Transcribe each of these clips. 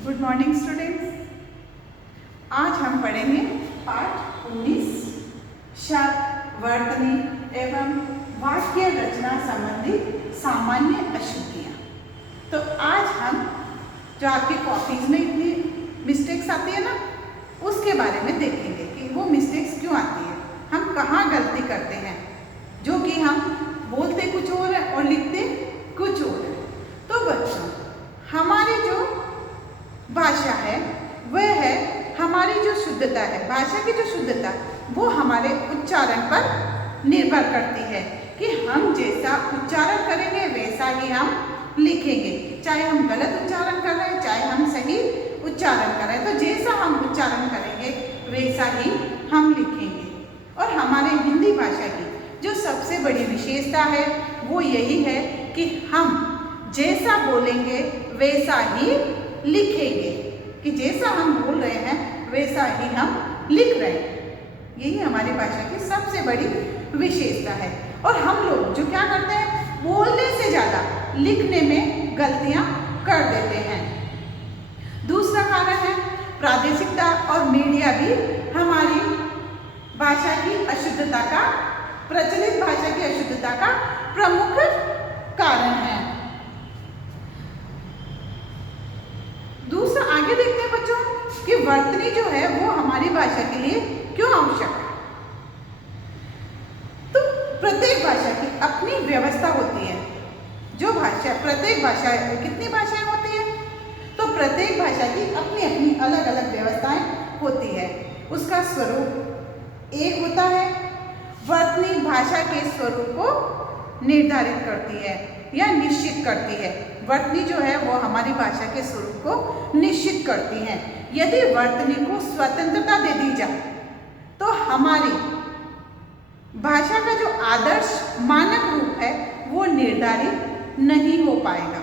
Good morning students. आज हम पढ़ेंगे पाठ 19 शब्द, वर्तनी एवं वाक्य रचना संबंधी सामान्य अशुद्धियाँ। तो आज हम जो आपकी कॉपीज में इतनी मिस्टेक्स आती है ना, उसके बारे में देखेंगे कि वो मिस्टेक्स क्यों आती है, हम कहाँ गलती करते हैं, जो कि हम बोलते कुछ और है और लिखते कुछ और है। तो बच्चों, हमारी जो भाषा है वह है हमारी जो शुद्धता है, भाषा की जो शुद्धता वो हमारे उच्चारण पर निर्भर करती है कि हम जैसा उच्चारण करेंगे वैसा ही हम लिखेंगे। चाहे हम गलत उच्चारण कर रहे हैं, चाहे हम सही उच्चारण कर रहे हैं, तो जैसा हम उच्चारण करेंगे वैसा ही हम लिखेंगे। और हमारे हिंदी भाषा की जो सबसे बड़ी विशेषता है वो यही है कि हम जैसा बोलेंगे वैसा ही लिखेंगे, कि जैसा हम बोल रहे हैं वैसा ही हम लिख रहे हैं। यही हमारी भाषा की सबसे बड़ी विशेषता है। और हम लोग जो क्या करते हैं, बोलने से ज़्यादा लिखने में गलतियाँ कर देते हैं। दूसरा कारण है प्रादेशिकता और मीडिया भी हमारी भाषा की अशुद्धता का, प्रचलित भाषा की अशुद्धता का प्रमुख कारण है। दूसरा आगे देखते हैं बच्चों कि वर्तनी जो है वो हमारी भाषा के लिए क्यों आवश्यक है। तो प्रत्येक भाषा की अपनी व्यवस्था होती है। जो भाषा, प्रत्येक भाषा, कितनी भाषाएं होती है, तो प्रत्येक भाषा की अपनी अपनी अलग अलग व्यवस्थाएं होती है। उसका स्वरूप एक होता है। वर्तनी भाषा के स्वरूप को निर्धारित करती है या निश्चित करती है। वर्तनी जो है वो हमारी भाषा के स्वरूप को निश्चित करती है। यदि वर्तनी को स्वतंत्रता दे दी जाए तो हमारी भाषा का जो आदर्श मानक रूप है वो निर्धारित नहीं हो पाएगा।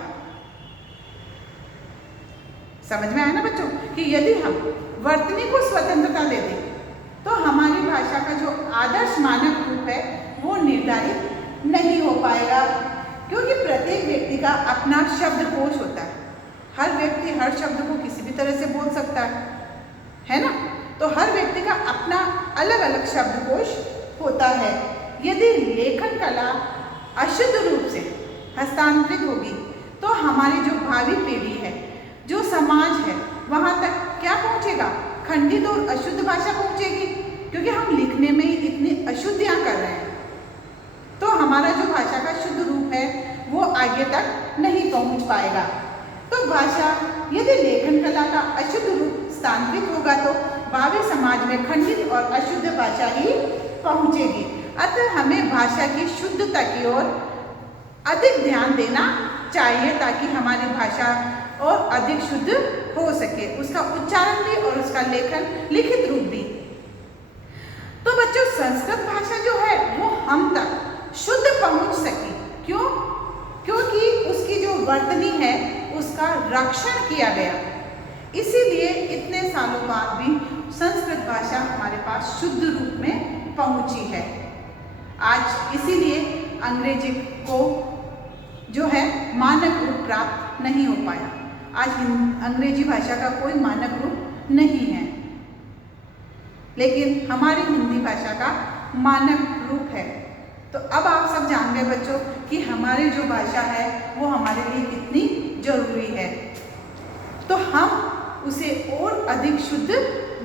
समझ में आया ना बच्चों कि यदि हम वर्तनी को स्वतंत्रता दे दें तो हमारी भाषा का जो आदर्श मानक रूप है वो निर्धारित नहीं हो पाएगा, क्योंकि प्रत्येक व्यक्ति का अपना शब्दकोश होता है। हर व्यक्ति हर शब्द को किसी भी तरह से बोल सकता है ना। तो हर व्यक्ति का अपना अलग अलग शब्दकोश होता है। यदि लेखन कला अशुद्ध रूप से हस्तांतरित होगी तो हमारी जो भावी पीढ़ी है, जो समाज है, वहाँ तक क्या पहुँचेगा, खंडित और अशुद्ध भाषा पहुँचेगी, क्योंकि हम लिखने में ही इतनी अशुद्धियाँ कर रहे हैं। तो हमारा जो भाषा का शुद्ध रूप है वो आगे तक नहीं पहुंच पाएगा। तो भाषा, यदि लेखन कला का अशुद्ध रूप स्थानांतरित होगा तो भावी समाज में खंडित और अशुद्ध भाषा ही पहुंचेगी। अतः हमें भाषा की शुद्धता की ओर अधिक ध्यान देना चाहिए ताकि हमारी भाषा और अधिक शुद्ध हो सके, उसका उच्चारण भी और उसका लेखन, लिखित रूप भी। तो बच्चों, संस्कृत भाषा जो है वो हम तक शुद्ध पहुंच सके, क्यों? क्योंकि उसकी जो वर्तनी है उसका रक्षण किया गया। इसीलिए इतने सालों बाद भी संस्कृत भाषा हमारे पास शुद्ध रूप में पहुंची है। आज इसीलिए अंग्रेजी को जो है मानक रूप प्राप्त नहीं हो पाया। आज अंग्रेजी भाषा का कोई मानक रूप नहीं है, लेकिन हमारी हिंदी भाषा का मानक रूप है। तो अब आप सब जान गए बच्चों कि हमारी जो भाषा है वो हमारे लिए कितनी जरूरी है। तो हम उसे और अधिक शुद्ध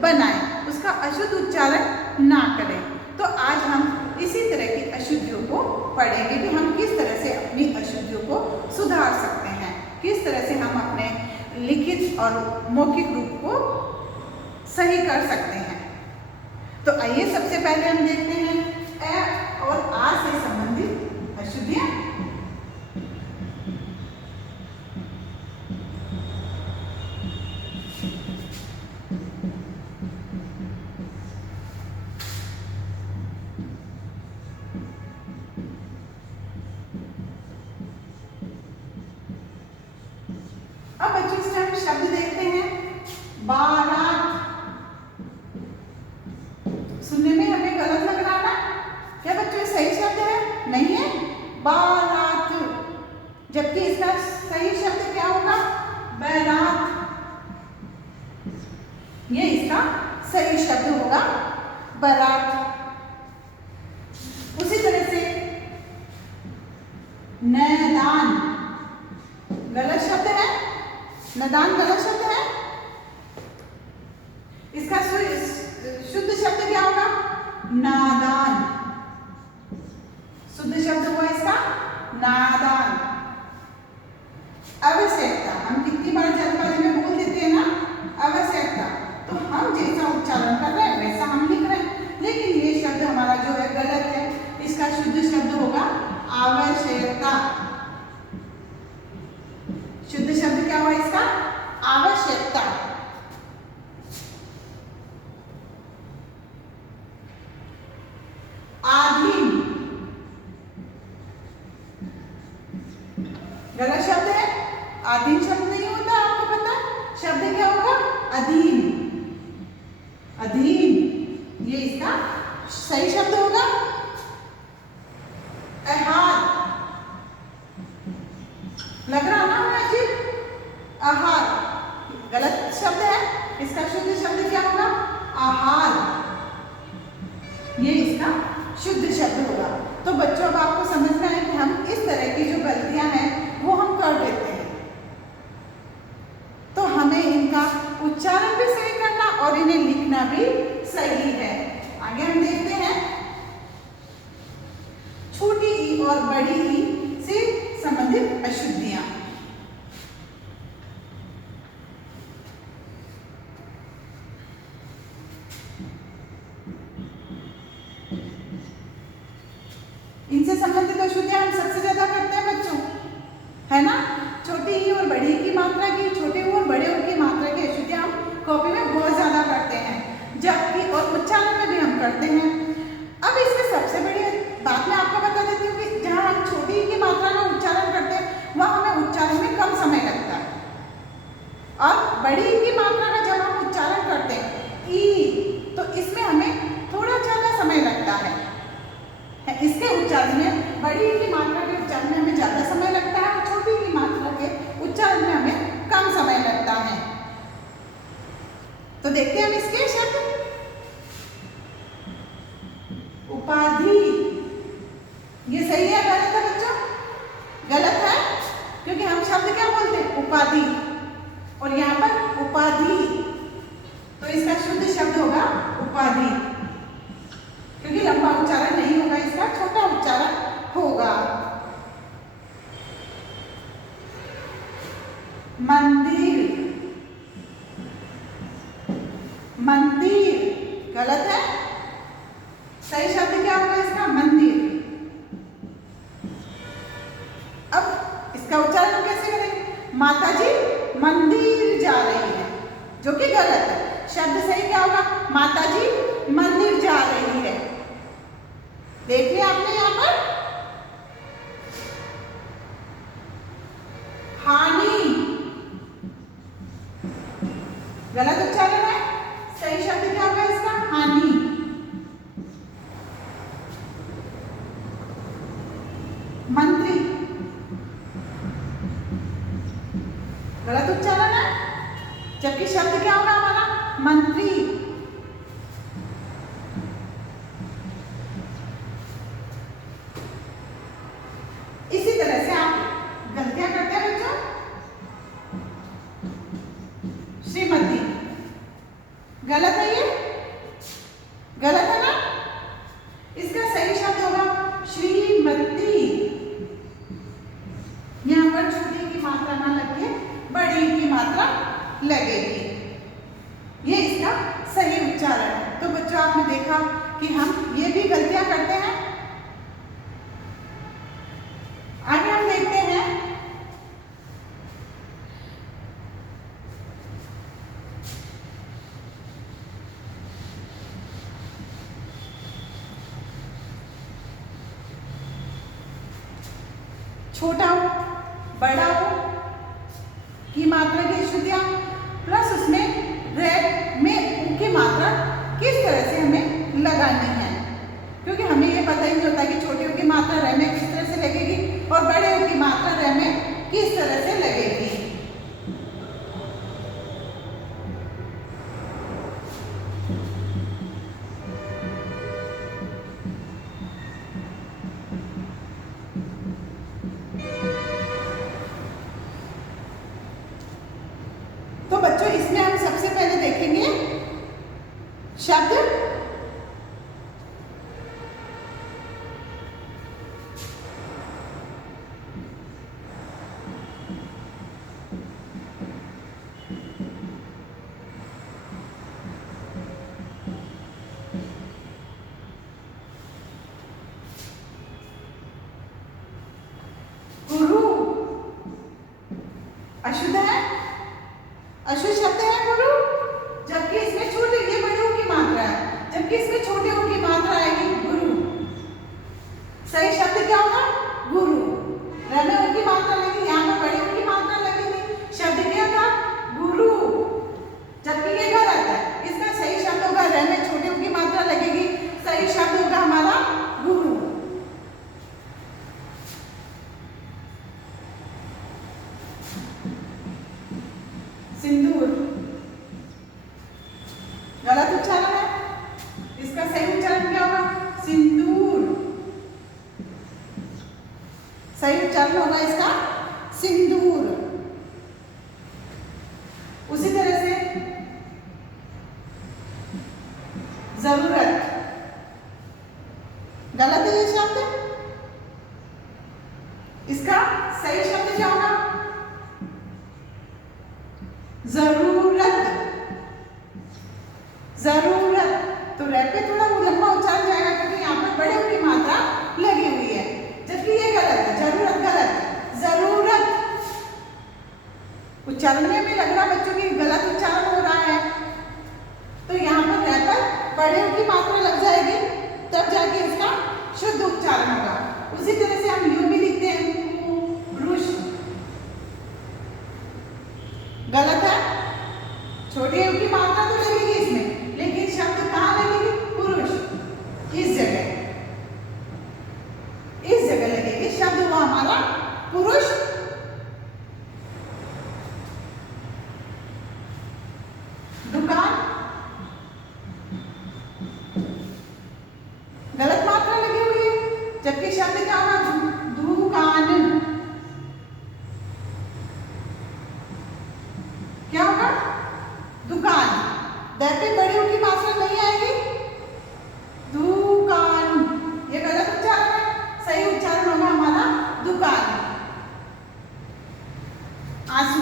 बनाएं, उसका अशुद्ध उच्चारण ना करें। तो आज हम इसी तरह की अशुद्धियों को पढ़ेंगे कि हम किस तरह से अपनी अशुद्धियों को सुधार सकते हैं, किस तरह से हम अपने लिखित और मौखिक रूप को सही कर सकते हैं। तो आइए सबसे पहले हम देखते हैं ए और आ से संबंधित अशुद्धियां। अब बच्चों इस टाइम शब्द देखते हैं। बारात, सुनने में हमें गलत लग रहा है क्या बच्चों? ये सही शब्द है? नहीं है, बारात। जबकि इसका सही शब्द क्या होगा? बैरात। ये इसका सही शब्द होगा बारात। उसी तरह से नैदान गलत शब्द है, नदान गलत शब्द है। इसका शुद्ध शब्द क्या होगा? नादान। शुद्ध शब्द हुआ इसका नादान। आवश्यकता, हम कितनी बार जल्दबाजी में बोल देते हैं ना आवश्यकता, तो हम जैसा उच्चारण कर रहे हैं वैसा हम लिख रहे हैं, लेकिन ये शब्द हमारा जो है गलत है। इसका शुद्ध शब्द होगा आवश्यकता। शुद्ध शब्द क्या हुआ इसका? आवश्यकता। आधीन गलत शब्द है, आधीन शब्द नहीं होता, आपको पता है। शब्द क्या होगा? अधीन। अधीन, ये इसका सही शब्द होगा आहार। लग रहा ना अजीब? आहार गलत शब्द है, इसका शुद्ध शब्द क्या होगा? आहार। ये इसका शुद्ध शब्द होगा। तो बच्चों अब आपको समझ में आए कि हम इस तरह की जो गलतियां हैं वो हम कर देते हैं, तो हमें इनका उच्चारण भी सही करना और इन्हें लिखना भी सही है। आगे हम देखते हैं छोटी ई और बड़ी ई से संबंधित अशुद्धियां। इनसे संबंधित अशुद्धियां हम सबसे ज्यादा करते हैं बच्चों, है ना? छोटी ई और बड़ी ई की मात्रा की, छोटे ऊ और बड़े ऊ की मात्रा की अशुद्धियां हम कॉपी में बहुत ज्यादा करते हैं, जबकि और उच्चारण में भी हम करते हैं। अब इसमें सबसे बड़ी बात मैं आपको बता देती हूँ कि जहाँ हम छोटी ई की मात्रा का उच्चारण करते हैं वहाँ हमें उच्चारण में कम समय लगता है, और बड़ी ई की मात्रा का जब हम उच्चारण करते हैं ई, तो इसमें हमें थोड़ा ज्यादा समय लगता है। इसके उच्चारण में बड़ी की मात्रा के उच्चारण में हमें ज्यादा समय लगता है और छोटी की मात्रा के उच्चारण में हमें कम समय लगता है। तो देखते हैं हम इसके शब्द। उपाधि, ये सही है गलत है बच्चों? गलत है, क्योंकि हम शब्द क्या बोलते हैं? उपाधि, और यहाँ पर उपाधि, तो इसका शुद्ध शब्द होगा उपाधि, क्योंकि लंबा उच्चारण नहीं होगा, इसका छोटा उच्चारण होगा। मंदिर, मंदिर गलत है, सही शब्द क्या होगा इसका? मंदिर। अब इसका उच्चारण कैसे करेंगे? माताजी मंदिर जा रही है, जो कि गलत है। शब्द सही क्या होगा? माताजी मंदिर जा रही है। देख लिया आपने यहाँ पर? हानि गलत उच्चारण है, सही शब्द क्या होगा इसका? हानि। मंत्री गलत उच्चारण है, जबकि शब्द क्या होगा हमारा? मंत्री। इसी तरह से आप गलतियां करते हैं बच्चों। श्रीमती गलत है, ये गलत है ना? इसका सही शब्द होगा श्रीमती। यहाँ पर छोटी की मात्रा ना लगे, बड़ी की मात्रा लगेगी, ये इसका सही उच्चारण है। तो बच्चों आपने देखा कि हम ये भी गलतियां करते हैं। आगे हम देखते हैं छोटा हो, बड़ा हो की मात्रा की अशुद्धियां, प्लस उसमें रेड में ऊ की मात्रा किस तरह से हमें लगानी है, क्योंकि हमें ये पता ही नहीं होता कि छोटे ऊ की मात्रा रे में किस तरह से लगेगी और बड़े ऊ की मात्रा रे में किस तरह से लगेगी। शब्द गुरु अशुद्ध है, अशुद्ध शब्द है गुरु, जबकि इसमें छोटे ये बड़े ओ की मात्रा है, जबकि इसमें छोटे ओ की मात्रा आएगी गुरु। सही शब्द क्या होगा? गुरु। र में ओ की मात्रा लगी, यहाँ पर बड़े ओ की मात्रा लगी थी, शब्द क्या था? गुरु। जबकि ये गलत है, इसका सही शब्द होगा र में छोटे ओ की मात्रा लगेगी, सही शब्द होगा हमारा गुरु। सिंदूर गलत उच्चारण है, इसका सही उच्चारण क्या होगा? सिंदूर। सही उच्चारण होगा इसका सिंदूर। उसी तरह से जरूरत गलत है ये शब्द, इसका सही शब्द क्या होगा? जरूरत। जरूरत तो रैप पे थोड़ा लंबा उच्चारण जाएगा क्योंकि यहाँ पर बड़े की मात्रा लगी हुई है, जबकि ये गलत है, जरूरत गलत है, जरूरत। उच्चारण में हमें लग रहा बच्चों की गलत उच्चारण हो रहा है, तो यहाँ पर रैप पर बड़े की मात्रा लग जाएगी, तब जाके इसका शुद्ध उच्चारण होगा। उसी तरह से हम यूं भी लिखते हैं ब्रुश, गलत है, छोटे की मात्रा तो लगेगी इसमें, लेकिन शब्द कहाँ लगेगी? पुरुष। इस जगह लगेगी, शब्द हुआ हमारा पुरुष। दुकान गलत मात्रा लगी हुई है, जबकि शब्द क्या होगा? दुकान। क्या होगा? दुकान। दैट पे बड़ी की मात्रा नहीं आएगी, दुकान। ये गलत उच्चारण है, सही उच्चारण होगा हमारा दुकान। आंसू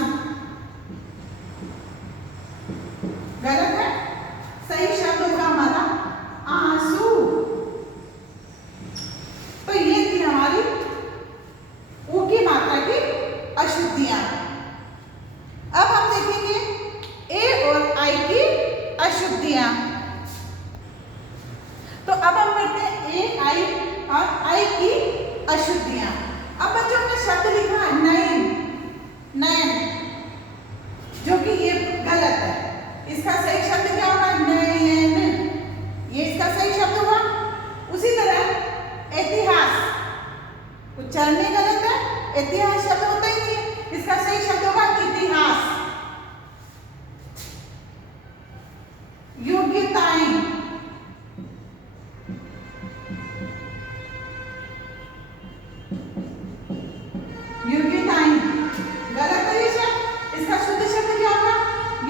गलत है, सही शब्द होगा हमारा आंसू। तो ये थी हमारी ऊ की मात्रा की अशुद्धियां। अब हम देखेंगे ए और आई की अशुद्धियां। तो अब हम करते हैं ए, आई और आई की अशुद्धियां। अब बच्चों ने शब्द लिखा है नयन, नयन, जो कि ये गलत है, इसका सही शब्द क्या होगा? नयन। ये इसका सही शब्द होगा। उसी तरह इतिहास, उच्चारण में गलत है, इतिहास शब्द होता ही नहीं है, इसका सही शब्द होगा इतिहास। योग्यताएं, योग्यताएं गलत है ये शब्द, इसका शुद्ध शब्द क्या होगा?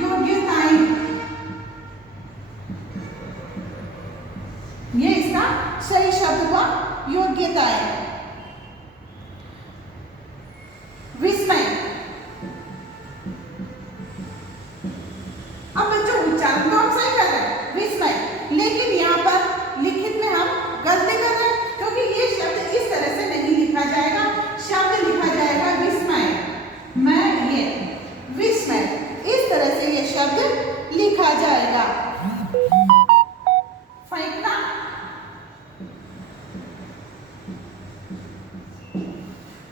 योग्यताएं। ये इसका सही शब्द हुआ योग्यताएं। विस्मय, अब बच्चों उच्चारण तो हम सही कर रहे हैं विस्मय, लेकिन यहाँ पर लिखित में हम गलती कर रहे हैं, क्योंकि ये शब्द इस तरह से नहीं लिखा जाएगा। शब्द लिखा जाएगा विस्मय, मैं ये विस्मय, इस तरह से ये शब्द लिखा जाएगा। फेंकना,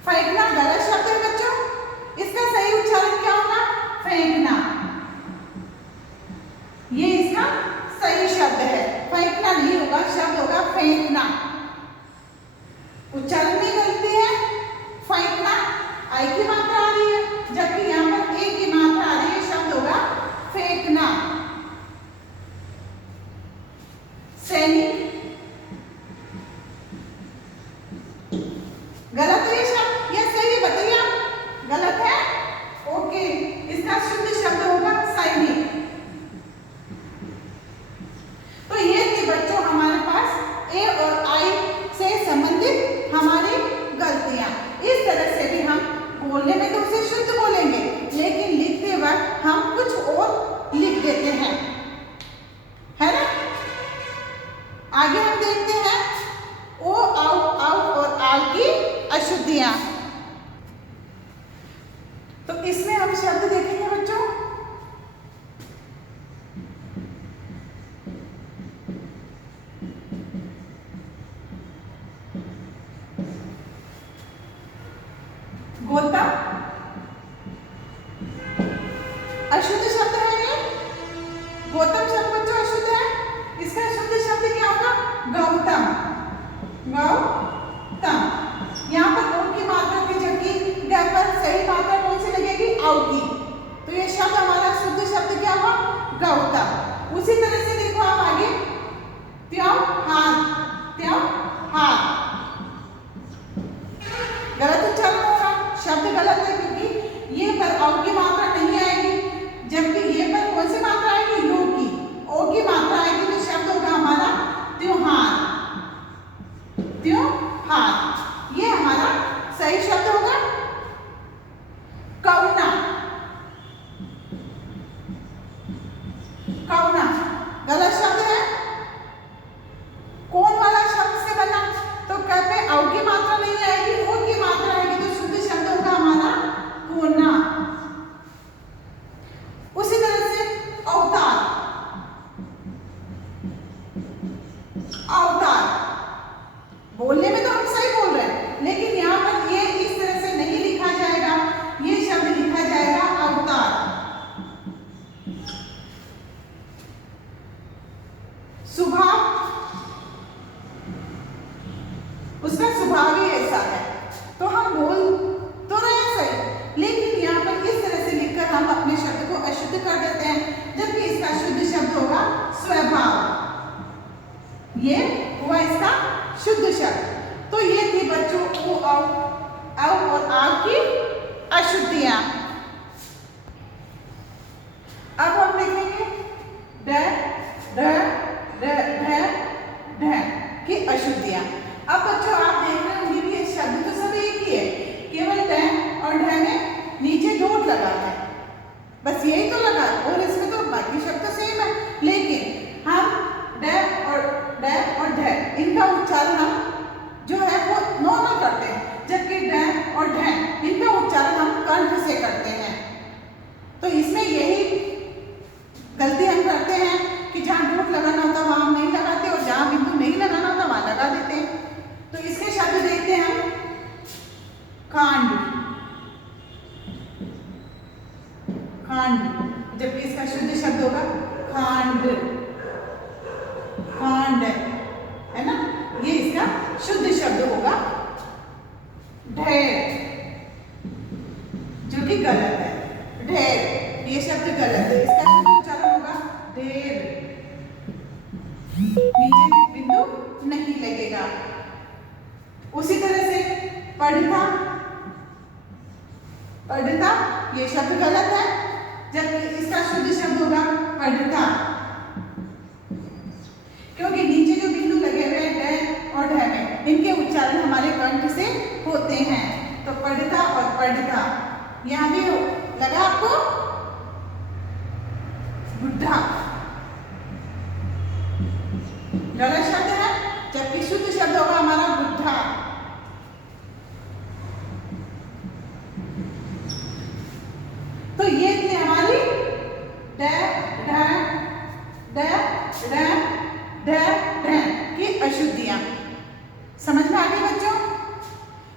फेंकना गलत शब्द है बच्चों, इसका सही उच्चारण क्या होगा? फेंकना। ये इसका सही शब्द है। शब्द है ये। गौतम शब्द बच्चों अशुद्ध है, इसका शुद्ध शब्द क्या होगा? गौतम। गौतम। यहाँ पर ओ की मात्रा की जबकि ड पर सही मात्रा कौन सी लगेगी? औ की। तो ये शब्द हमारा शुद्ध शब्द क्या हुआ? गौतम। उसी तरह से देखो आप आगे, त्योहार। त्योहार गलत उच्चारण होगा, शब्द गलत है क्योंकि ये पर औ की मात्रा नहीं आएगी, जबकि ये पर कौन सी मात्रा आएगी? यो की। ओ की मात्रा आएगी तो शब्द होगा हमारा त्योहार। त्योहार ये हमारा सही शब्द होगा। करुणा। करुणा गलत शब्द है। कौन वाला शब्द से बना? तो क पे औ की मात्रा नहीं आएगी, ओ की मात्रा आएगी तो शुद्ध शब्द होगा हमारा कोना। उसी तरह से अवतार। अवतार बोलने में तो हम सही बोल रहे हैं, लेकिन यहाँ पर ये इस तरह से नहीं लिखा जाएगा, ये शब्द लिखा जाएगा अवतार। स्वभाव, उसका स्वभाव ही ऐसा है, तो हम बोल तो रहे सही, लेकिन यहाँ पर इस तरह से लिखकर हम अपने शब्द को अशुद्ध कर देते हैं, जबकि इसका शुद्ध शब्द होगा स्वभाव। ये हुआ इसका शुद्ध शब्द। तो ये थी बच्चों ओ औ और आव की अशुद्धियां। अब हम देखेंगे ड ढ ढ ढ की अशुद्धियां। अब बच्चों आप देख रहे होंगे कि ये शब्द तो सब एक ही है, केवल ड और ढ में नीचे डॉट लगा है, बस यही तो लगा, और इसमें तो बाकी शब्द तो सेम है, लेकिन हम ड और ढ इनका उच्चारण हम जो है वो नॉर्मल करते हैं, जबकि ड और ढ इनका उच्चारण हम कंठ से करते हैं। तो इसमें यही गलती हम करते हैं कि जहाँ डॉट लगाना होता वहां हम नहीं लगाते, और जहाँ बिंदु नहीं लगाना होता वहां लगा देते हैं। तो इसके शब्द देखते हैं हम। कांड। खांड, जबकि इसका शुद्ध शब्द होगा खांड। खांड है ना, ये इसका शुद्ध शब्द होगा। ढेर, जो कि गलत है। ढेर ये शब्द गलत है, इसका शुद्ध उच्चारण होगा ढेर। नीचे बिंदु नहीं लगेगा। उसी तरह से पढ़ता। पढ़ता ये शब्द गलत है, जबकि इसका शुद्ध शब्द होगा पढ़ता, क्योंकि नीचे जो बिंदु लगे हुए हैं ड और ढ में, इनके उच्चारण हमारे कंठ से होते हैं। तो पढ़ता और पढ़ता, यहां भी लगा आपको बुढ़ा, गलत शब्द है, जबकि शुद्ध शब्द होगा हमारा बुढ़ा। तो ये थी हमारी ड ढ ड ढ ढ ढ की अशुद्धियां। समझ में आ गई बच्चों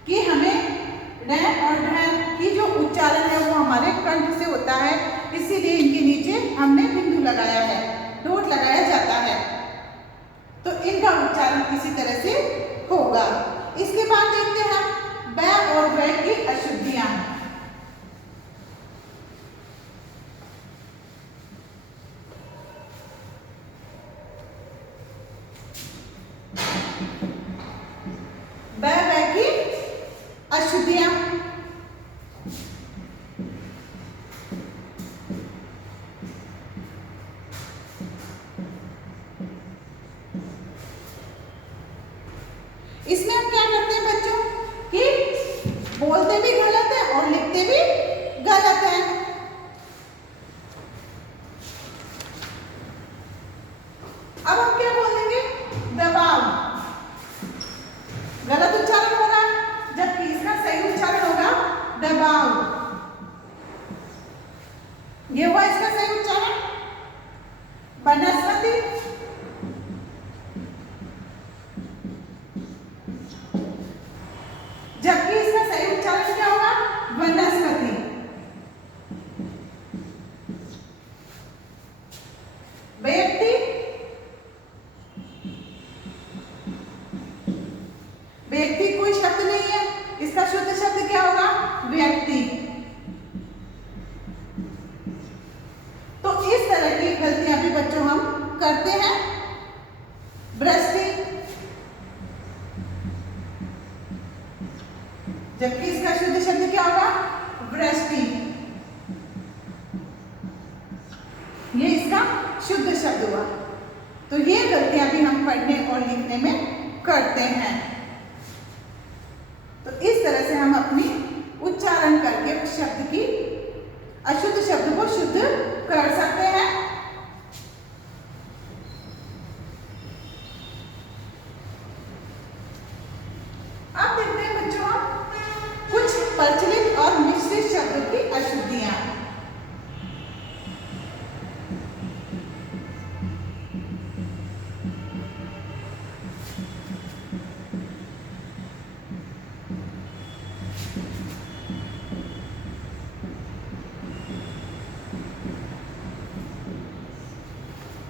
कि हमें ढ और ढ की जो उच्चारण है वो हमारे कंठ से होता है, इसीलिए इनके नीचे हमने बिंदु लगाया है, डॉट लगाया जाता है, तो इनका उच्चारण इसी तरह से होगा। इसके बाद देखते हैं ब और व की अशुद्धियां। ब व की अशुद्धियां। इसमें हम क्या करते हैं बच्चों कि बोलते भी गलत है और लिखते भी गलत है। अब हम क्या बोलेंगे? दबाव, गलत उच्चारण हो रहा है, जबकि इसका सही उच्चारण होगा दबाव। ये हुआ इसका सही उच्चारण। वनस्पति, जबकि इसका सही उच्चारण क्या होगा? वनस्पति। करते हैं वृष्टि, जबकि इसका शुद्ध शब्द क्या होगा? वृष्टि। ये इसका शुद्ध शब्द हुआ। तो ये गलतियां भी हम पढ़ने और लिखने में करते हैं। तो इस तरह से हम अपनी उच्चारण करके उस शब्द की अशुद्ध शब्द को शुद्ध कर सकते हैं। अब देखते हैं बच्चों हम कुछ प्रचलित और मिश्रित शब्दों की अशुद्धियां।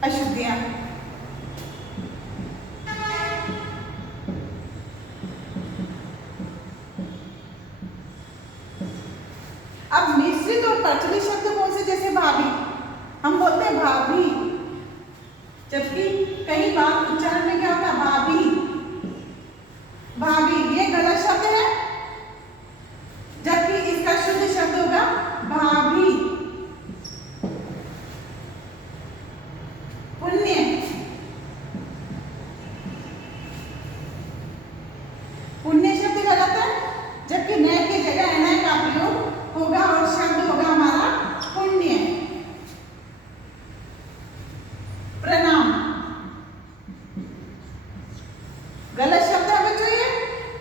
अशुद्धियां अब मिश्रित और प्रचलित शब्द कौन से? जैसे भाभी, हम बोलते हैं भाभी, जबकि कई बार उच्चारण में क्या होता है? भाभी, भाभी। ये गलत शब्द है, जबकि इसका शुद्ध शब्द होगा भाभी। पुण्य, पुण्य शब्द गलत है, जबकि नए की जगह नए का प्रयोग होगा और शब्द होगा हमारा पुण्य। प्रणाम, गलत शब्द है बच्चों ये,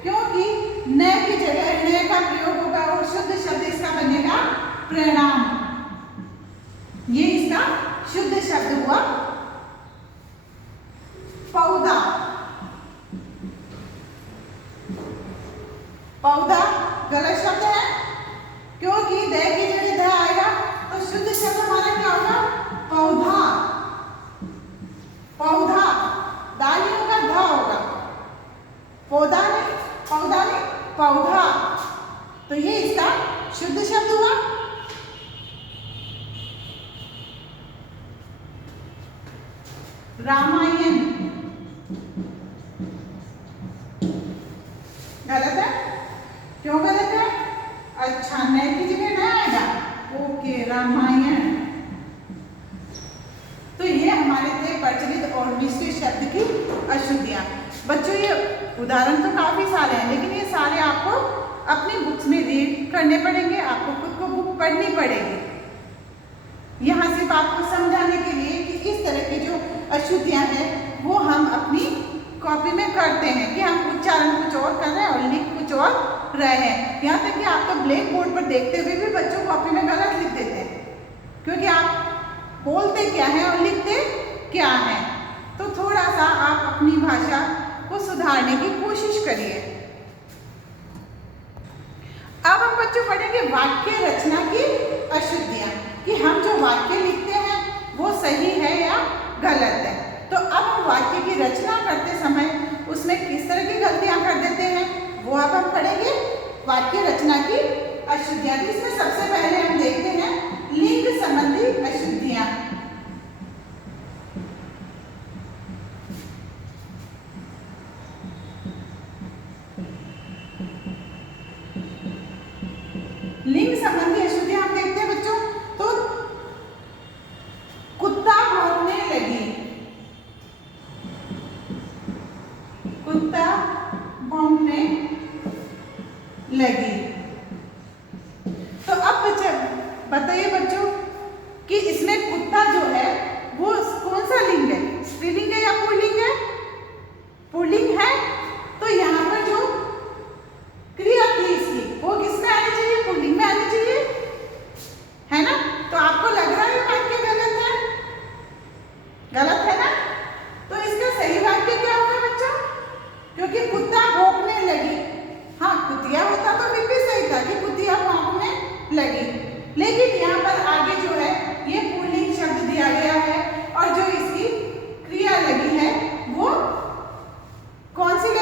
क्योंकि नए की जगह नए का प्रयोग होगा और शुद्ध शब्द इसका बनेगा प्रणाम। ये इसका शुद्ध शब्द हुआ। पौधा, पौधा गलत शब्द है, क्योंकि द की जगह ध आएगा तो शुद्ध शब्द हमारा क्या होगा? पौधा। पौधा, दा नहीं होगा, धा होगा। पौधा नहीं, पौधा नहीं, पौधा। तो ये इसका शुद्ध शब्द हुआ। रामायण गलत है, क्यों गलत है? अच्छा, नए की जगह नया आएगा, ओके, रामायण। तो ये हमारे थे प्रचलित और मिश्रित शब्द की अशुद्धियां। बच्चों ये उदाहरण तो काफी सारे हैं, लेकिन ये सारे आपको अपनी बुक्स में रीड करने पड़ेंगे, आपको खुद को बुक पढ़नी पड़ेगी। यहाँ सिर्फ आपको समझाने के लिए कि इस तरह की जो अशुद्धियां हैं वो हम अपनी कॉपी में करते हैं, कि हम उच्चारण कुछ और कर रहे हैं और लिख कुछ और रहे हैं। यहाँ तक कि आप तो ब्लैक बोर्ड पर देखते हुए भी बच्चों कॉपी में गलत लिख देते हैं, क्योंकि आप बोलते क्या है और लिखते क्या है। तो थोड़ा सा आप अपनी भाषा को सुधारने की कोशिश करिए। अब हम बच्चों पढ़ेंगे वाक्य रचना की अशुद्धियां, कि हम जो वाक्य लिखते हैं वो सही है या गलत है। तो अब हम वाक्य की रचना करते समय उसमें किस तरह की गलतियां कर देते हैं वो अब हम पढ़ेंगे। वाक्य रचना की अशुद्धियां, इसमें सबसे पहले हम देखते हैं लिंग संबंधी अशुद्धियां। लिंग संबंधी अशुद्धियां हम देखते हैं बच्चों। तो कुत्ता भौंकने लगी, कुत्ता भौंकने लगी। तो अब बताइए बच्चों कि इसमें कुत्ता जो है वो कौन सा लिंग है? स्त्रीलिंग है या पुल्लिंग है? पुल्लिंग है। तो यहाँ पर जो क्रिया थी इसकी वो किसमें आनी चाहिए? पुल्लिंग में आनी चाहिए, है ना? तो आपको लग रहा है वाक्य गलत है, गलत है ना? तो इसका सही वाक्य क्या होगा बच्चों? क्योंकि कुत्ता भौंकने लगी, हाँ कुतिया होता तो फिर भी सही था कि कुतिया भौंकने लगी, लेकिन यहाँ पर आगे जो है ये पुल्लिंग शब्द दिया गया है और जो इसकी क्रिया लगी है वो कौन सी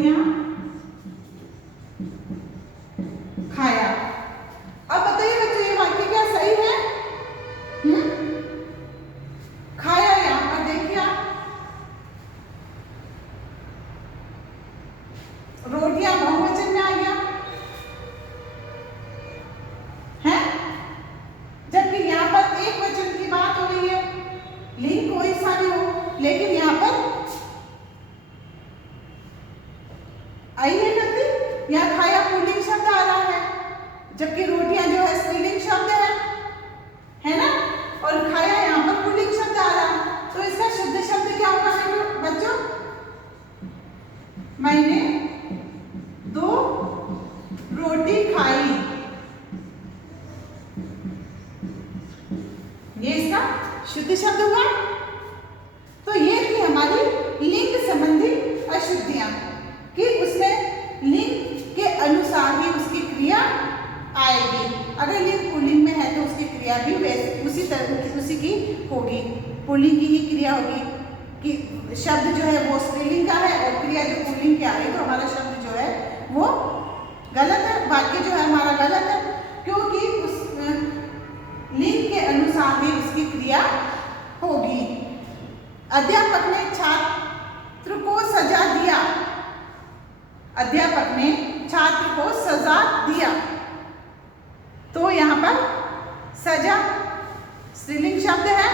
रोटियां खाया। अब बताइए बच्चों, ये वाक्य क्या सही है? खाया, यहाँ पर देखिए आप, रोटियां बहुवचन में आ गया है, जबकि यहाँ पर एक वचन की बात हो रही है, लिंग कोई सा भी हो, लेकिन यहाँ पर आई है गलती, यहाँ खाया पुल्लिंग शब्द आ रहा है, जबकि रोटियां जो है स्त्रीलिंग शब्द है ना, और खाया यहाँ पर पुल्लिंग शब्द आ रहा है। तो इसका शुद्ध शब्द क्या होगा बच्चों? मैंने 2 रोटी खाई, ये इसका शुद्ध शब्द हुआ। तो ये थी हमारी लिंग संबंधी अशुद्धियां कि उसमें लिंग के अनुसार ही उसकी क्रिया आएगी। अगर लिंग पुल्लिंग में है तो उसकी क्रिया भी उसी की होगी, पुल्लिंग की ही क्रिया होगी कि शब्द जो है वो स्त्रीलिंग का है और क्रिया जो पुल्लिंग की आ रही है, तो हमारा शब्द जो है वो गलत है, वाक्य जो है हमारा गलत है, क्योंकि उस लिंग के अनुसार ही उसकी क्रिया होगी। अध्यापक ने छात्र को सजा दिया, अध्यापक ने छात्र को सजा दिया, तो यहाँ पर सजा स्त्रीलिंग शब्द है,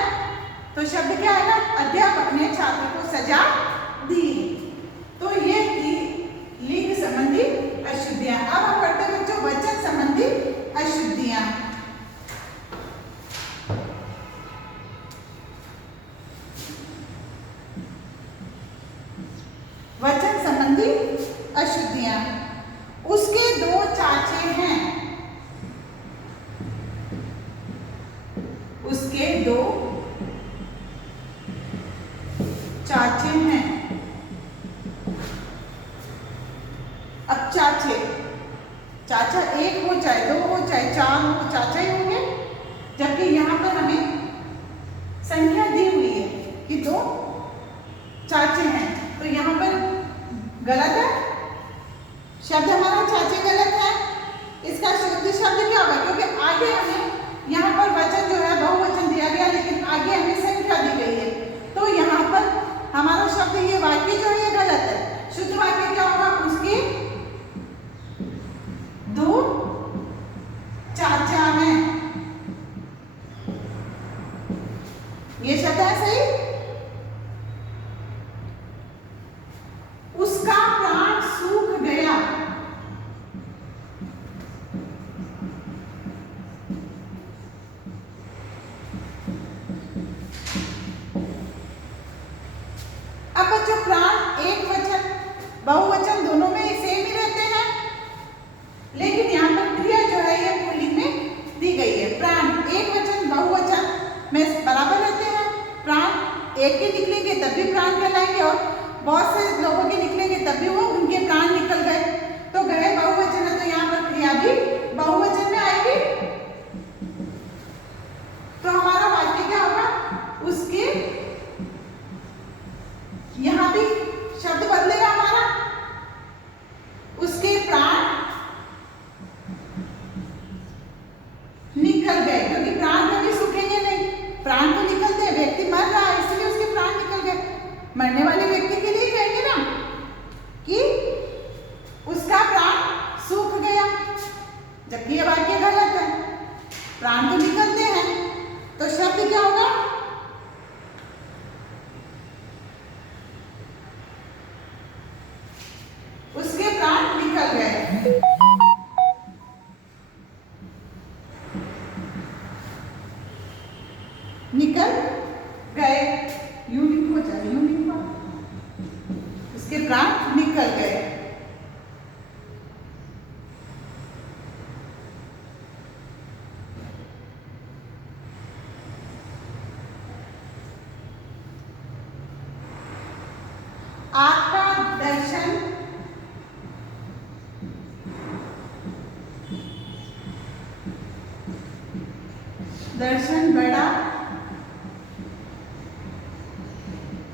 तो शब्द क्या आएगा? अध्यापक ने छात्र को सजा दी। तो ये थी लिंग संबंधी अशुद्धियां। अब हम पढ़ते हैं बच्चों वचन संबंधी अशुद्धियां। वचन संबंधी अशुद्धियां। उसके 2 चाचे हैं, उसके 2 चाचे हैं। अब चाचा 1 हो चाहे 2 हो चाहे 4 हो, चाचा ही होंगे, जबकि यहाँ पर हमें संख्या दी हुई है कि 2 चाचे हैं, तो यहाँ पर गलत है, शब्द हमारा चाचे गलत है। इसका शुद्ध शब्द क्या होगा? क्योंकि आगे हमें यहाँ पर वचन जो है बहुवचन दिया गया, लेकिन आगे हमें संख्या दी गई है, तो यहाँ पर हमारा शब्द ये वाक्य जो है ये गलत है। शुद्ध वाक्य क्या होगा? उसके 2 चाचा हैं, ये शब्द है सही। उसका प्राण सूख गया, अब बच्चों प्राण एक वचन बहुवचन दोनों में सेम ही रहते हैं, लेकिन यहाँ पर क्रिया जो है ये पुल्लिंग में दी गई है। प्राण एक वचन बहुवचन में बराबर रहते हैं, प्राण एक के निकलेंगे तब भी प्राण कहलाएंगे, और बहुत से लोगों के निकलेंगे तब भी वो उनके प्राण निकल गए, तो गए बहुवचन है, तो यहाँ पर क्रिया भी बहुवचन में आएगी। तो हमारा वाक्य क्या होगा? उसके, यहाँ भी शब्द बदलेगा हमारा, उसके प्राण निकल गए, क्योंकि प्राण कभी सूखेंगे नहीं, प्राण तो निकलते हैं, व्यक्ति मर रहा है इसलिए उसके प्राण निकल गए। मरने वाले व्यक्ति के लिए कहेंगे ना कि उसका प्राण सूख गया, जबकि ये वाक्य गलत है, प्राण तो निकलते हैं, तो शब्द क्या होगा? उसके प्राण निकल गए। निकल गए, यूं लिखो चाहे यूं लिखो, उसके प्राण निकल गए। आपका दर्शन बड़ा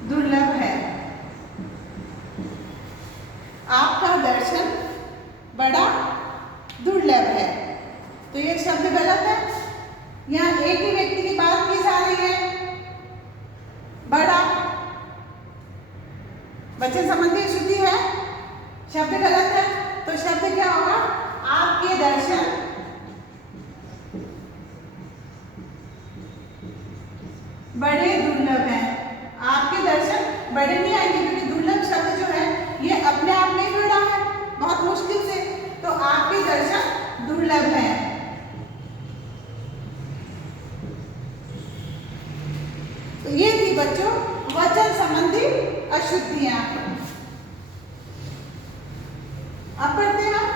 दुर्लभ है। आप वचन संबंधी अशुद्धि है, शब्द गलत है, तो शब्द क्या होगा? आपके दर्शन बड़े दुर्लभ हैं। आपके दर्शन बड़े नहीं आएंगे, क्योंकि दुर्लभ शब्द जो है ये अपने आप में जुड़ा है बहुत मुश्किल से, तो आपके दर्शन दुर्लभ हैं। तो ये थी बच्चों वचन संबंधी अशुद्धियां। अब पढ़ते हैं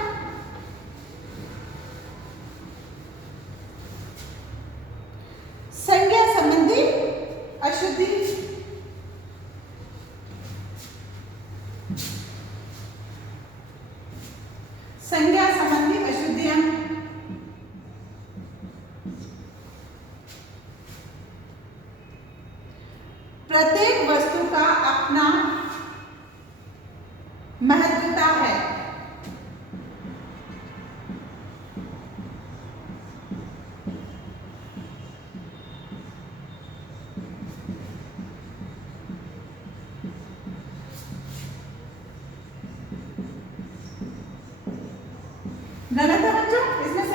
संज्ञा संबंधी अशुद्धि। संज्ञा संबंधी अशुद्धियां। प्रत्येक वस्तु का अपना महत्वता है। गलत है बच्चों, इसमें